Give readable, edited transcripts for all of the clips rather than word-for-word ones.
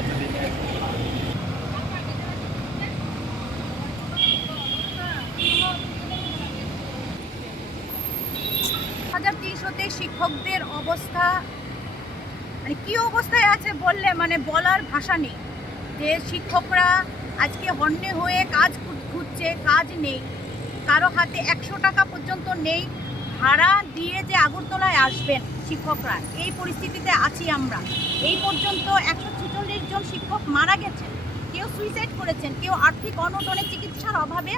2023 শিক্ষকদের অবস্থা মানে কি অবস্থায় আছে বললে মানে বলার ভাষা নেই। যে শিক্ষকরা আজকে হন্যে হয়ে কাজ খুঁজছে, কাজ নেই, কারো হাতে 100 টাকা পর্যন্ত নেই ভাড়া দিয়ে যে আগরতলায় আসবেন শিক্ষকরা। এই পরিস্থিতিতে আছি আমরা। এই পর্যন্ত 146 জন শিক্ষক মারা গেছেন, কেউ সুইসাইড করেছেন, কেউ আর্থিক অনটনে চিকিৎসার অভাবে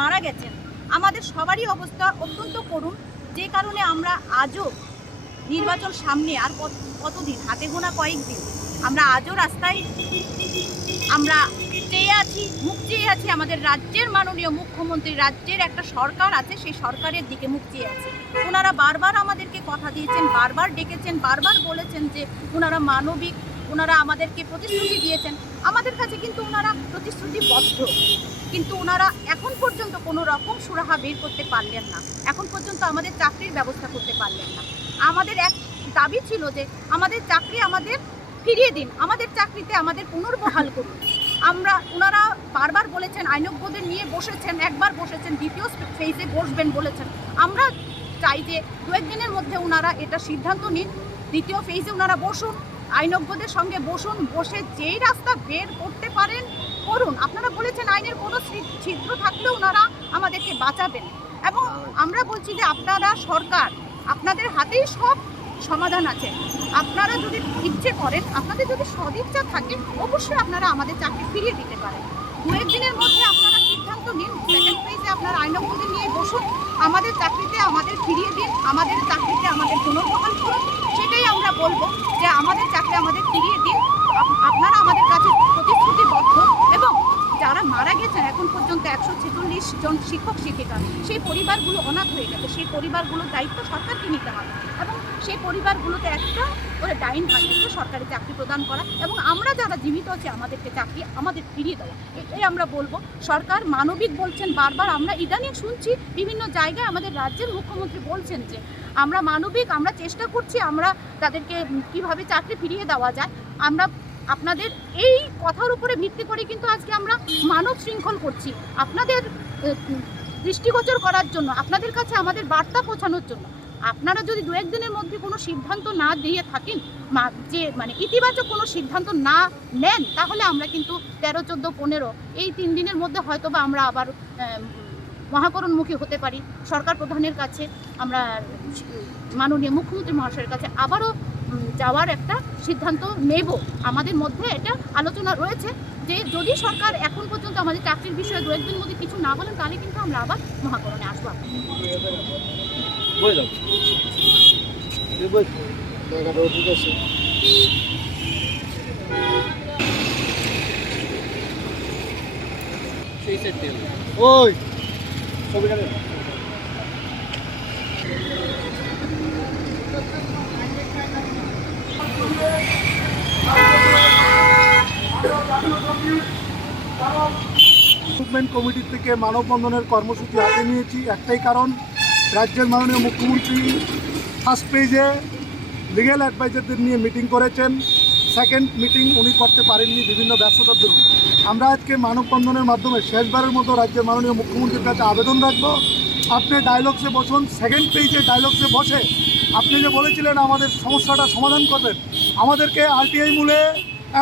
মারা গেছেন। আমাদের সবারই অবস্থা অত্যন্ত করুণ, যে কারণে আমরা আজও নির্বাচন সামনে আর কতদিন, হাতে গোনা কয়েকদিন, আমরা আজও রাস্তায় আমরা চেয়ে আছি, মুখ চেয়ে আছি। আমাদের রাজ্যের মাননীয় মুখ্যমন্ত্রী, রাজ্যের একটা সরকার আছে, সেই সরকারের দিকে মুখ চেয়ে আছে। ওনারা বারবার আমাদেরকে কথা দিয়েছেন, বারবার ডেকেছেন, বারবার বলেছেন যে ওনারা মানবিক, ওনারা আমাদেরকে প্রতিশ্রুতি দিয়েছেন। আমাদের কাছে কিন্তু ওনারা প্রতিশ্রুতিবদ্ধ, কিন্তু ওনারা এখন পর্যন্ত কোনো রকম সুরাহা বের করতে পারলেন না। এখন পর্যন্ত আমাদের চাকরির ব্যবস্থা করতে পারলেন না। আমাদের এক দাবি ছিল যে আমাদের চাকরি আমাদের ফিরিয়ে দিন, আমাদের চাকরিতে আমাদের পুনর্বহাল করুন। ওনারা বারবার বলেছেন, আইনজ্ঞদের নিয়ে বসেছেন, একবার বসেছেন, দ্বিতীয় ফেজে বসবেন বলেছেন। আমরা চাই যে 2-1 দিনের মধ্যে ওনারা এটা সিদ্ধান্ত নিন, দ্বিতীয় ফেজে ওনারা বসুন, আইনজ্ঞদের সঙ্গে বসুন, বসে যেই রাস্তা বের করতে পারেন করুন। আপনারা বলেছেন আইনের কোনো ছিদ্র থাকলে ওনারা আমাদেরকে বাঁচাবেন, এবং আমরা বলছি যে আপনারা সরকার, আপনাদের হাতেই সব সমাধান আছে। আপনারা যদি ইচ্ছে করেন, আপনাদের যদি সদিচ্ছা থাকে, অবশ্যই আপনারা আমাদের চাকরি ফিরিয়ে দিতে পারেন। 2-1 দিনের মধ্যে আপনারা সিদ্ধান্ত নিন, সেকেন্ড ফেজে আপনারা আইনজ্ঞদের নিয়ে বসুন, আমাদের চাকরিতে আমাদের ফিরিয়ে দিন, আমাদের চাকরিতে আমাদের পুনর্বহাল করুন। সেটাই আমরা বলবো যে আমাদের চাকরি আমাদের ফিরিয়ে দিন। আপনারা আমাদের কাছে প্রতিশ্রুতিবদ্ধ, এবং যারা মারা গেছেন এখন পর্যন্ত 146 জন শিক্ষক শিক্ষিকা, সেই পরিবারগুলো অনাথ হয়ে গেছে। সেই পরিবারগুলোর দায়িত্ব সরকারকে নিতে হবে, এবং সেই পরিবারগুলোতে একটা করে ডাইন ভাগিয়ে সরকারি চাকরি প্রদান করা, এবং আমরা যারা জীবিত আছি আমাদেরকে চাকরি আমাদের ফিরিয়ে দেওয়া। এটাই আমরা বলবো। সরকার মানবিক বলছেন বারবার, আমরা ইদানিং শুনছি বিভিন্ন জায়গায় আমাদের রাজ্যের মুখ্যমন্ত্রী বলছেন যে আমরা মানবিক, আমরা চেষ্টা করছি আমরা তাদেরকে কিভাবে চাকরি ফিরিয়ে দেওয়া যায়। আমরা আপনাদের এই কথার উপরে ভিত্তি করে কিন্তু আজকে আমরা মানব শৃঙ্খল করছি, আপনাদের দৃষ্টিগোচর করার জন্য, আপনাদের কাছে আমাদের বার্তা পৌঁছানোর জন্য। আপনারা যদি 2-1 দিনের মধ্যে কোনো সিদ্ধান্ত না দিয়ে থাকেন, যে মানে ইতিবাচক কোনো সিদ্ধান্ত না নেন, তাহলে আমরা কিন্তু 13, 14, 15 এই 3 দিনের মধ্যে হয়তো বা আমরা আবার মহাকরণমুখী হতে পারি। সরকার প্রধানের কাছে, আমরা মাননীয় মুখ্যমন্ত্রী মহাশয়ের কাছে আবারও যাওয়ার একটা সিদ্ধান্ত নেব। আমাদের মধ্যে এটা আলোচনা রয়েছে যে যদি সরকার এখন পর্যন্ত আমাদের চাকরির বিষয়ে 2-1 দিনের মধ্যে কিছু না বলেন, তাহলে কিন্তু আমরা আবার মহাকরণে আসবো। ওই মুভমেন্ট কমিটি থেকে মানববন্ধনের কর্মসূচি হাতে নিয়েছি একটাই কারণ, রাজ্যের মাননীয় মুখ্যমন্ত্রী ফার্স্ট পেজে লিগ্যাল অ্যাডভাইজারদের নিয়ে মিটিং করেছেন, সেকেন্ড মিটিং উনি করতে পারেননি বিভিন্ন ব্যস্ততার দরুন। আমরা আজকে মানববন্ধনের মাধ্যমে শেষবারের মতো রাজ্যের মাননীয় মুখ্যমন্ত্রীর কাছে আবেদন রাখবো, আপনি ডায়লগসে বসুন, সেকেন্ড পেজে ডায়লগসে বসে আপনি যে বলেছিলেন আমাদের সমস্যাটা সমাধান করবেন, আমাদেরকে আরটিআই মূলে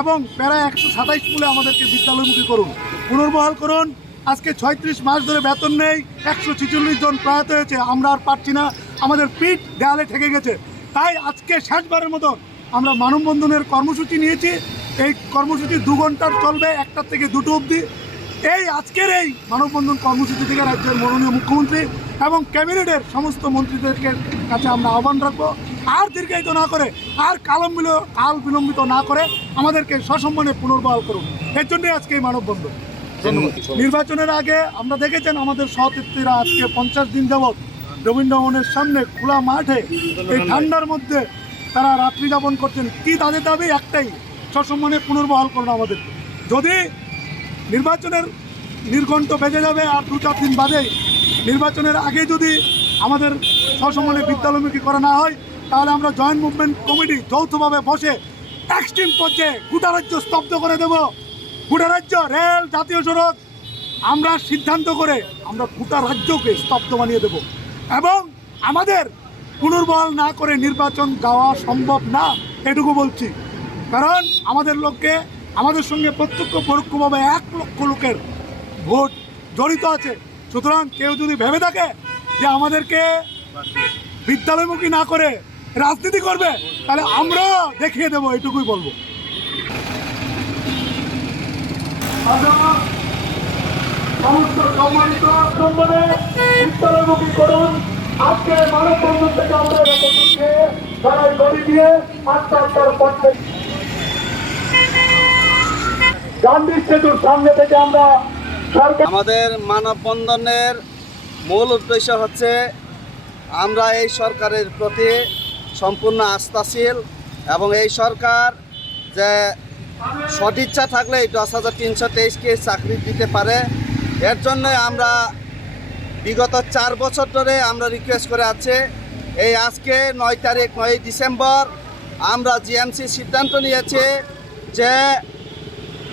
এবং প্যারা 127 মূলে আমাদেরকে বিদ্যালয়মুখী করুন, পুনর্বহাল করুন। আজকে 36 মাস ধরে বেতন নেই, 146 জন প্রয়াত হয়েছে, আমরা আর পারছি না, আমাদের পিঠ দেয়ালে ঠেকে গেছে। তাই আজকে শেষবারের মতন আমরা মানববন্ধনের কর্মসূচি নিয়েছি। এই কর্মসূচি 2 ঘন্টার চলবে, 1টা থেকে 2টো অবধি। এই আজকের এই মানববন্ধন কর্মসূচি থেকে রাজ্যের মাননীয় মুখ্যমন্ত্রী এবং ক্যাবিনেটের সমস্ত মন্ত্রীদেরকে কাছে আমরা আহ্বান রাখবো, আর দীর্ঘায়িত না করে, আর কাল বিলম্বিত না করে আমাদেরকে সসম্মানে পুনর্বহাল করুন। এর জন্যই আজকে এই মানববন্ধন। নির্বাচনের আগে আমরা দেখেছেন আমাদের সহতীর্থীরা আজকে 50 দিন যাবৎ রবীন্দ্রভবনের সামনে খোলা মাঠে এই ঠান্ডার মধ্যে তারা রাত্রি যাপন করছেন। কি তাদের দাবি একটাই, সসম্মানে পুনর্বহাল করুন আমাদেরকে। যদি নির্বাচনের নির্ঘণ্ট বেজে যাবে আর 2-4 দিন বাদেই, নির্বাচনের আগে যদি আমাদের সসম্মানে বিদ্যালয়মুখী করা না হয়, তাহলে আমরা জয়েন্ট মুভমেন্ট কমিটি যৌথভাবে বসে এক্সট্রিম পর্যায়ে গোটা রাজ্য স্তব্ধ করে দেব। গোটা রাজ্য, রেল, জাতীয় সড়ক আমরা সিদ্ধান্ত করে আমরা গোটা রাজ্যকে স্তব্ধ বানিয়ে দেব। এবং আমাদের পুনর্বহাল না করে নির্বাচন যাওয়া সম্ভব না, এটুকু বলছি। কারণ আমাদের লোককে, আমাদের সঙ্গে প্রত্যক্ষ পরোক্ষভাবে 1 লক্ষ লোকের ভোট জড়িত আছে। সুতরাং কেউ যদি ভেবে থাকে যে আমাদেরকে বিদ্যালয়মুখী না করে রাজনীতি করবে, তাহলে আমরা দেখিয়ে দেবো, এটুকুই বলবো। সমস্ত সম্মানিত সম্মানে বিদ্যালয়মুখী করুন। আজকে মানববন্ধন থেকে আমরা লড়াই করে দিয়ে আত্মহত্যার পক্ষে গান্ধী সেতুর সামনে থেকে আমরা আমাদের মানববন্ধনের মূল উদ্দেশ্য হচ্ছে আমরা এই সরকারের প্রতি সম্পূর্ণ আস্থাশীল এবং এই সরকার যে সদিচ্ছা থাকলে এই 10,323কে চাকরি দিতে পারে। এর জন্য আমরা বিগত 4 বছর ধরে আমরা রিকোয়েস্ট করে আছি। এই আজকে 9 ডিসেম্বর আমরা জিএমসি সিদ্ধান্ত নিয়েছে যে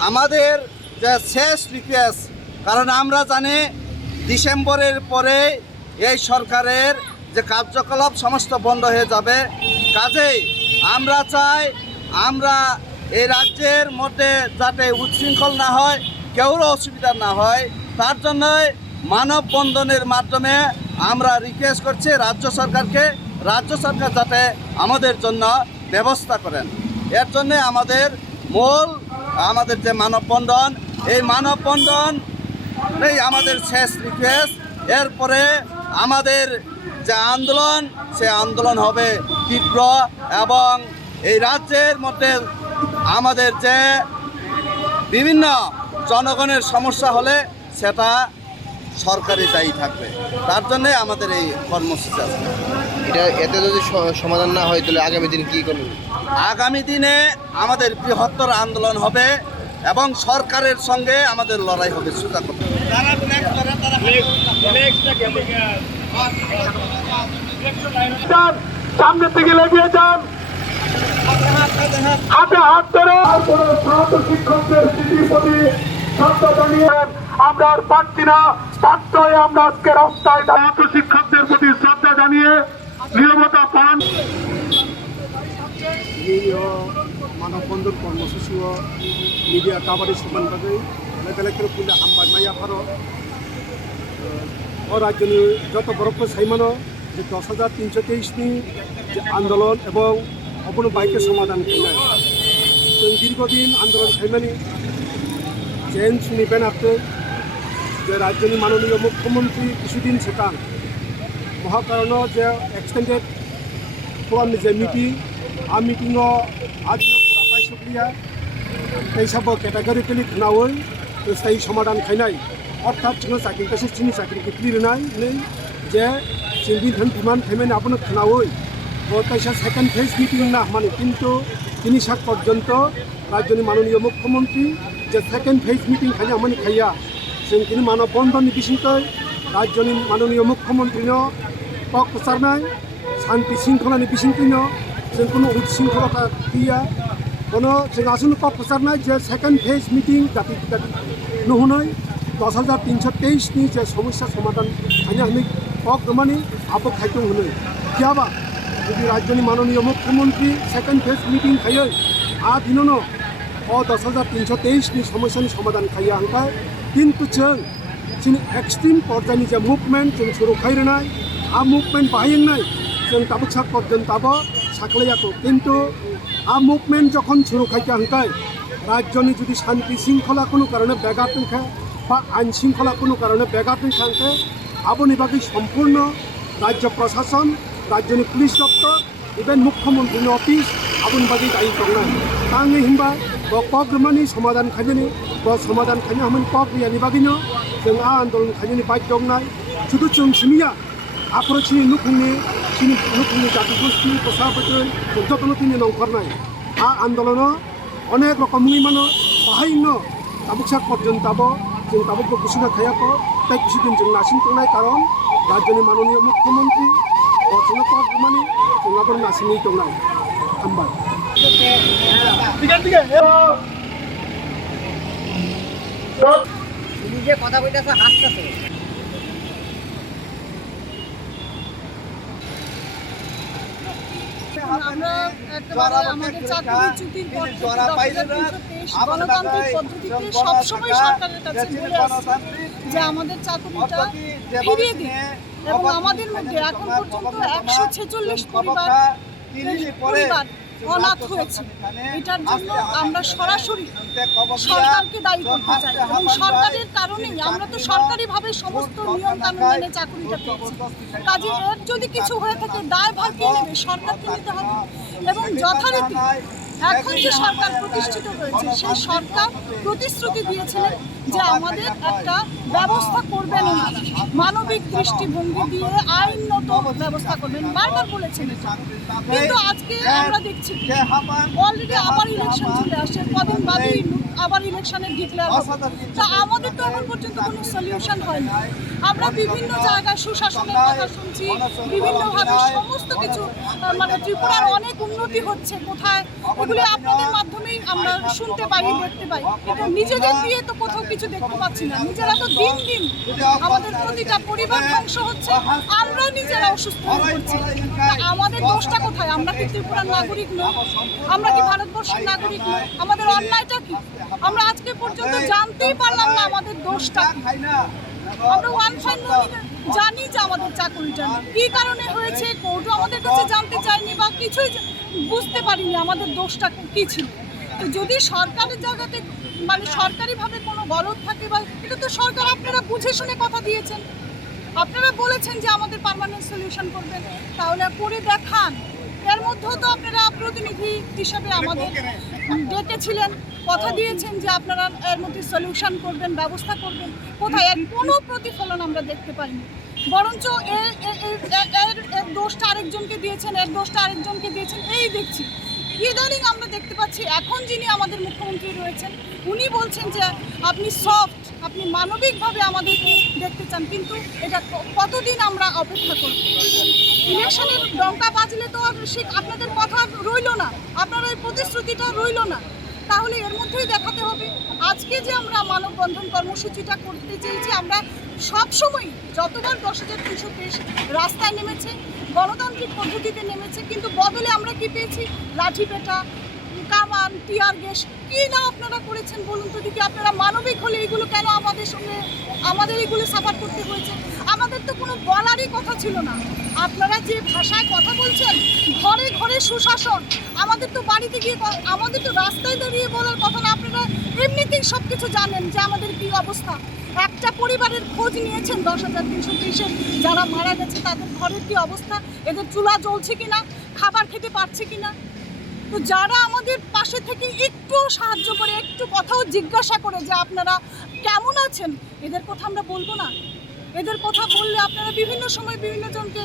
আমাদের যে শেষ রিকোয়েস্ট, কারণ আমরা জানি ডিসেম্বরের পরে এই সরকারের যে কার্যকলাপ সমস্ত বন্ধ হয়ে যাবে। কাজেই আমরা চাই আমরা এই রাজ্যের মধ্যে যাতে উচ্ছৃঙ্খল না হয়, কেউর অসুবিধা না হয়, তার জন্য মানববন্ধনের মাধ্যমে আমরা রিকোয়েস্ট করছি রাজ্য সরকারকে, রাজ্য সরকার যাতে আমাদের জন্য ব্যবস্থা করেন। এর জন্য আমাদের যে মানববন্ধন, এই মানববন্ধন আমাদের শেষ রিকোয়েস্ট। এরপরে আমাদের যে আন্দোলন, সে আন্দোলন হবে তীব্র এবং এই রাজ্যের মধ্যে আমাদের যে বিভিন্ন জনগণের সমস্যা হলে সেটা সরকারি দায়ী থাকবে। তার জন্যে আমাদের এই কর্মসূচি আছে। এতে যদি সমাধান না হয় তাহলে আগামী দিন কী করবেন? আগামী দিনে আমাদের বৃহত্তর আন্দোলন হবে এবং সরকারের সঙ্গে আমাদের লড়াই হবে সোজা কথা। সামনে থেকে লেগে যান, হাতে হাত ধরে শিক্ষকদের স্থিতির প্রতি শ্রদ্ধা জানিয়ে আমরা আর পারছি না, বাধ্য হয়ে আমরা আজকে রাস্তায় শিক্ষকদের প্রতি শ্রদ্ধা জানিয়ে নীরবতা পালন। মানববন্ধন কর্মসূচি মিডিया काबादि सोमोन्दै लेखा फुले हामबाय माइ आफारो राज्यनि जत बरफोर साइमानो जे 10,323 যে আন্দোলন এবং অপনো বাইকে সমাধান খাইনাय जों দীর্ঘদিন আন্দোলন খাইমানি চেঞ্জ নিবেন আপনি যে রাজ্যनि মাননীয় মুখ্যমন্ত্রী কিছুদিন সেখান মহাকারণ যে এক্সটেন্ডেড ফোরাম যে মিটিং आ मिटिंगो आज फराफाय सफैया हिसाब कैटागरिकली खनावै स्थायी समाधान खाइनाय अर्थात जोङो चाकरि कासे चिनि चाकरि क्लियरनाय नै जे जोंनि धन डिमान्ड खाइमानि आपनो खनावै बताइसा सेकेंड फेज मिटिं ना माने किन्तु তিনি সাক পর্যন্ত রাজ্যनि মাননীয় মুখ্যমন্ত্রী যে সেকেন্ড ফেজ মিটিং খাইয়া মানে খাইয়া जों তিনি মানববন্ধনनि बिसिंखै রাজ্যनि মাননীয় মুখ্যমন্ত্রীनो पक प्रचारनाय शान्ति शृंखलानि बिसिंखैनो जों कोनो उच्छृंखलता गैया कोनो जों आसुन पक प्रचारनाय जे सेकेंड फेज मिटिं जाति नुहुनै 10,323 नि जे समस्या समाधान खाइना हनै पक गमानि आबो खाइतों हनै कियाबा যদি রাজ্যनि माननीय मुख्यमंत्री सेकेंड फेज मिटिं खाइयो आ दिननो 10,323 नि समस्यानि समाधान खाइया हांखाय किन्तु जों एक्सट्रीम पर्यायनि जे मुभमेंट जों शुरू खाइनाय आ मुभमेंट बाहायनाय जों दाबो साक पर्यन्ताबो साख्लायाखै किन्तु आ मुभमेंट যখন शुरू खाइया हांखाय राज्यनि जुदि शांति शृंखला कोनो कारणे ব্যাঘাত नखा बा आईन शृंखला कोनो कारणे ব্যাঘাত नखांखे आबोनि बागै सम्पूर्ण राज्य प्रशासन राज्यनि पुलिस दफ्तर इभेन मुख्यमंत्री ऑफिस आबोनि बागै दायी दंनाय ताङै हिंबा पग्रमानि समाधान खाइनि समाधान खाइनि हमन पग्रियानि बागैनो जों आ आन्दोलन खाइनि बाइक दंनाय शुधु जों सिमिया आखरचिनि नुखुंनि जाति गोष्ठी प्रसापति जतन तिनि नंखरनाय आ आन्दोलन अनेक रकमनि मानो बाहायनो दाबुकसा पर्यन्ताबो जों दाबुक घोषणा खायाखै ताई কিছুদিন जों नासिन दंनाय कारण राज्यनि माननीय मुख्यमंत्री बचन पग्रमानि जों आबो नासिनै दंनाय हामबाय নিজে কথা বলতেছে হাসতেছে। আমরা একেবারে আমাদের চাকরিচ্যুতির পর থেকে 2023 গণতান্ত্রিক পদ্ধতিতে সবসময় সরকারের কাছে বলে আসছি যে আমাদের চাকরিটা ফিরিয়ে দিন, এবং আমাদের মধ্যে এখন পর্যন্ত 146 পরিবার অনাথ হয়েছে। এটার জন্য আমরা সরাসরি সরকারকে দায়ী করতে চাই, এবং সরকারের কারণেই আমরা তো সরকারিভাবে সমস্ত নিয়ম কানুন মেনে চাকরিটা পেয়েছি। কাজে এর যদি কিছু হয়ে থাকে দায়ভার কে নেবে? সরকারকে নিতে হবে। এবং যথারীতি এখন যে সরকার প্রতিষ্ঠিত হয়েছে সেই সরকার প্রতিশ্রুতি দিয়েছিলেন যে আমাদের একটা ব্যবস্থা করবেন, মানবিক দৃষ্টিভঙ্গি দিয়ে আইনত ব্যবস্থা করবেন, বারবার বলেছেন। কিন্তু আজকে আমরা দেখছি অলরেডি আবার ইলেকশন চলে আসছে, কদিন বাদেই আবার ইলেকশনের ডিক্লেয়ার হবে। তা আমাদের তো এখন পর্যন্ত কোনো সলিউশন হয়নি। আমরা বিভিন্ন জায়গায় সুশাসনের কথা শুনছি, বিভিন্নভাবে সমস্ত কিছু মানে ত্রিপুরার অনেক উন্নতি হচ্ছে কোথায়, এগুলি আপনাদের মাধ্যমেই আমরা শুনতে পাই, দেখতে পাই। কিন্তু নিজেদের দিয়ে তো কোথাও কিছু দেখতে পাচ্ছি না। নিজেরা তো দিন দিন আমাদের প্রতিটা পরিবার ধ্বংস হচ্ছে, আমরা নিজেরা অসুস্থ হয়ে পড়ছি। আমাদের দোষটা কোথায়? আমরা কি ত্রিপুরার নাগরিক নই? আমরা কি ভারতবর্ষের নাগরিক নই? আমাদের অন্যায়টা কি? আমরা আজকে পর্যন্ত জানতেই পারলাম না আমাদের দোষটা কি। আমরা ওয়ান ফাইনালি জানি যে আমাদের চাকরিটা কি কারণে হয়েছে, কোর্টও আমাদের কাছে জানতে চায়নি বা কিছুই বুঝতে পারিনি আমাদের দোষটা কি ছিল। তো যদি সরকারের জায়গাতে মানে সরকারিভাবে কোনো গলদ থাকে, বা এটা তো সরকার আপনারা বুঝে শুনে কথা দিয়েছেন, আপনারা বলেছেন যে আমাদের পার্মানেন্ট সলিউশন করবেন, তাহলে করে দেখান। এর মধ্যেও তো আপনারা প্রতিনিধি হিসাবে আমাদের ডেকেছিলেন, কথা দিয়েছেন যে আপনারা এর মধ্যে সলিউশন করবেন, ব্যবস্থা করবেন। কোথায়? এর কোনো প্রতিফলন আমরা দেখতে পাইনি। বরঞ্চ এর দোষটা আরেকজনকে দিয়েছেন, এর দোষটা আরেকজনকে দিয়েছেন, এই দেখছি। ইদানিং আমরা দেখতে পাচ্ছি এখন যিনি আমাদের মুখ্যমন্ত্রী রয়েছেন উনি বলছেন যে আপনি সফট, আপনি মানবিকভাবে আমাদেরকে দেখতে চান, কিন্তু এটা কতদিন আমরা অপেক্ষা করব? ইলেকশনের ডঙ্কা বাজলে তো আর সে আপনাদের কথা রইল না, আপনার ওই প্রতিশ্রুতিটা রইল না। তাহলে এর মধ্যেই দেখাতে হবে। আজকে যে আমরা মানববন্ধন কর্মসূচিটা করতে চেয়েছি, আমরা সবসময় যতবার 10,323 রাস্তায় নেমেছে, গণতান্ত্রিক পদ্ধতিতে নেমেছে, কিন্তু বদলে আমরা কি পেয়েছি? লাঠি পেটা, কামান, টিয়ার গ্যাস, কি না আপনারা করেছেন বলুন তো দেখি। আপনারা মানবিক হলে এগুলো কেন আমাদের সঙ্গে আমাদের এগুলো সাফার করতে হয়েছে? আমাদের তো কোনো বলারই কথা ছিল না। আপনারা যে ভাষায় কথা বলছেন, ঘরে ঘরে সুশাসন, আমাদের তো বাড়িতে গিয়ে, আমাদের তো রাস্তায় দাঁড়িয়ে বলার কথা না। আপনারা এমনিতেই সব কিছু জানেন যে আমাদের কী অবস্থা। একটা পরিবারের খোঁজ নিয়েছেন 10,330 যারা মারা গেছে তাদের ঘরের কী অবস্থা, এদের চুলা জ্বলছে কিনা, খাবার খেতে পারছে কিনা। তো যারা আমাদের পাশে থেকে একটু সাহায্য করে, একটু কথাও জিজ্ঞাসা করে যে আপনারা কেমন আছেন, এদের কথা আমরা বলবো না? এদের কথা বললে আপনারা বিভিন্ন সময় বিভিন্ন জনকে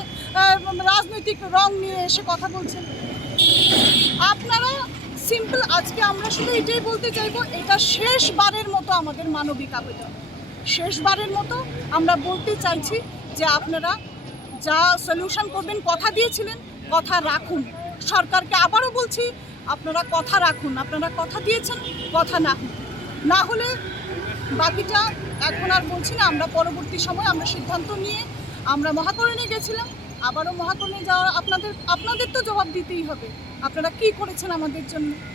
রাজনৈতিক রং নিয়ে এসে কথা বলছেন। আপনারা সিম্পল, আজকে আমরা শুধু এটাই বলতে চাইবো, এটা শেষবারের মতো আমাদের মানবিক আবেদন, শেষবারের মতো আমরা বলতে চাইছি যে আপনারা যা সলিউশন করবেন কথা দিয়েছিলেন, কথা রাখুন। সরকারকে আবারও বলছি, আপনারা কথা রাখুন, আপনারা কথা দিয়েছেন, কথা না হলে বাকিটা এখন আর বলছি না। আমরা পরবর্তী সময় আমরা সিদ্ধান্ত নিয়ে আমরা মহাকরণে গেছিলাম, আবারও মহাকরণে যাওয়া আপনাদের তো জবাব দিতেই হবে। আপনারা কি করেছেন আমাদের জন্য?